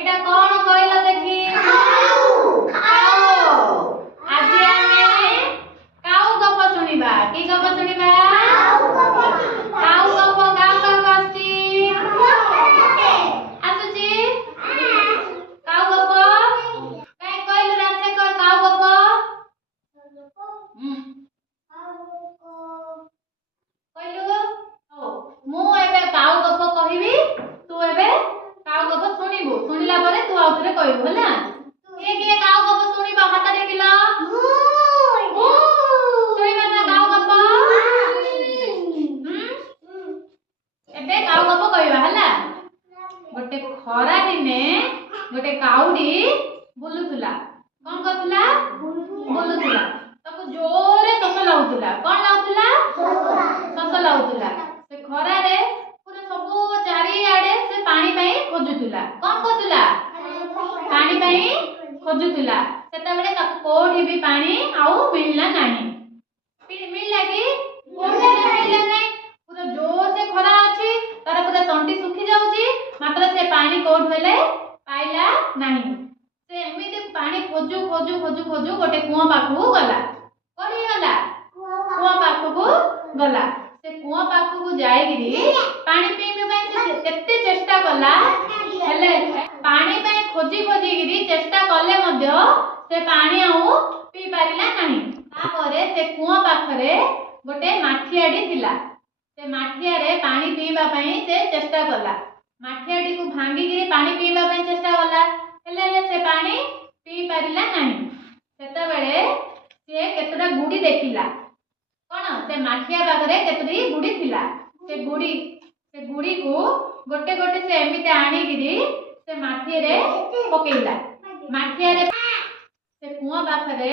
एटा कौन कहला देखी काऊ आज आमे काऊ गप सुनिबा की गप सुनिबा काऊ गप गाँव गाँव आसी आसुची काऊ गप काई कहलु राजशेखर काऊ गप कहलु मु एबे काऊ गप कहिबी तू एबे काऊ गप सुनिबो सुनिला परे तू आउथरे कहबो होला के काऊ गप सुनिबा हाथ देखिला सुनिबा ना काऊ गप एबे काऊ गप कहबा होला गोटे खरा दिने गोटे काऊडी बुलुतुला कोन करतुला बुलुतुला ताको जोरे शोष लाउतुला कोन लाउतुला शोष लाउतुला से खरा रे पूरा सब चारि आडे से पानी पई खोजुतुला कोन करतुला पानी पई खोजुतुला सेता बेले ताको कोठी भी पानी आउ मिलला नाही मिलला कि कोठे मिलला नाही पूरा जोर से खरा अछि तार पूरा तंटी सुखी जाउची मात्र से पानी कोठ भेले पाइला नाही से एमिते पानी खोजु खोजु खोजु खोजु गोटे कुआ पाखु गला कोठी गला कुआ पाखु गला से कुआ पाखु जाईगिरी पानी पीबे पई से केते चेष्टा कला हेले पानी पई खोजी खोजी गिरी चेष्टा कले मध्य से पानी आउ पी पारिला नाही तापरे से कुआ पाखरे गोटे माठियाडी थिला से माठिया रे पानी पीबा पई से चेष्टा कला माठियाडी को भांगी गिरी पानी पीबा पई चेष्टा कला हेले से पानी पी पारिला नाही सेता बेले से केतरा गुडी देखिला कोन से माठिया बागरे केतरी गुडी थिला से गुडी को गोटे गोटे से एमिते आनी गिरी से माठिया रे पकेइला माठिया रे से कुआ पाखरे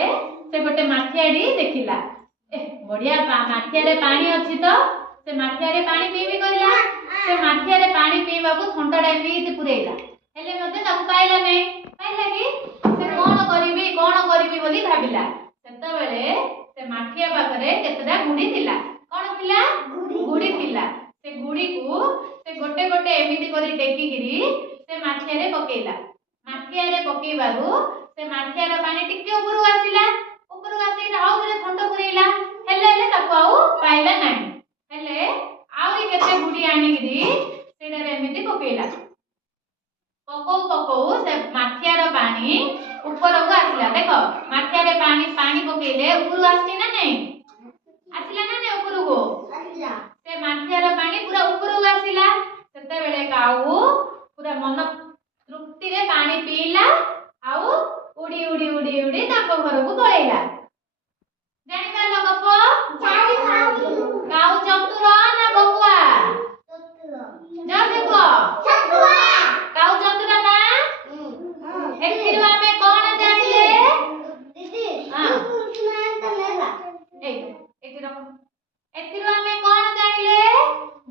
से गोटे माठियाडी देखिला बढ़िया माठिया रे पानी अछि तो से माठिया रे पानी पीबी कहला से माठिया रे पानी पीबा को थंटा डाइली पुरेइला हेले मते ताकू पाइला नै पाइला कि से कोन करिबी बोली भाबिला सेता बेले से माठिया पाखरे केतरा गुडी थिला कोन थिला गुडी थिला से गुडी को से गोटे गोटे एमिति करी टेकी गिरी से माठिया रे पकेइला माठिया रे पकेइबारु से माठिया रे पानी टिके ऊपर आसीला ऊपर आसी आउ रे थंटा पुरेइला हेले ताकू आउ पाइला नै हेले आउरी केते गुडी आनी गिरी सेडा रे एमिति पकेइला पकौ से माठिया रो पानी ऊपर को आसिला देखो माठिया रे पानी पकेइले ऊपर आसी ना नहीं आसिला ना नहीं ऊपर को आसिला से माठिया रो पानी पूरा ऊपर को आसिला सेते बेले काऊ पूरा मन तृप्ति रे पानी पीला आउ उडी उडी उडी उडी ताको घर को पळेला जानि पालो गप जानि पाली काऊ चतुर ना बकुआ चतुर जा देखो चतुर काऊ चतुर ना एथिरु आमे कोन जानिले दीदी हां सुनान त लेला एथि रखो एथिरु आमे कोन जानिले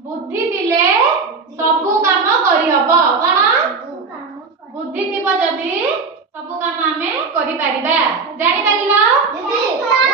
बुद्धि दिले सबु काम करि हबो कोन बुद्धि थिबो जदी सबु काम आमे करि पारिबा जानि पारिलो दीदी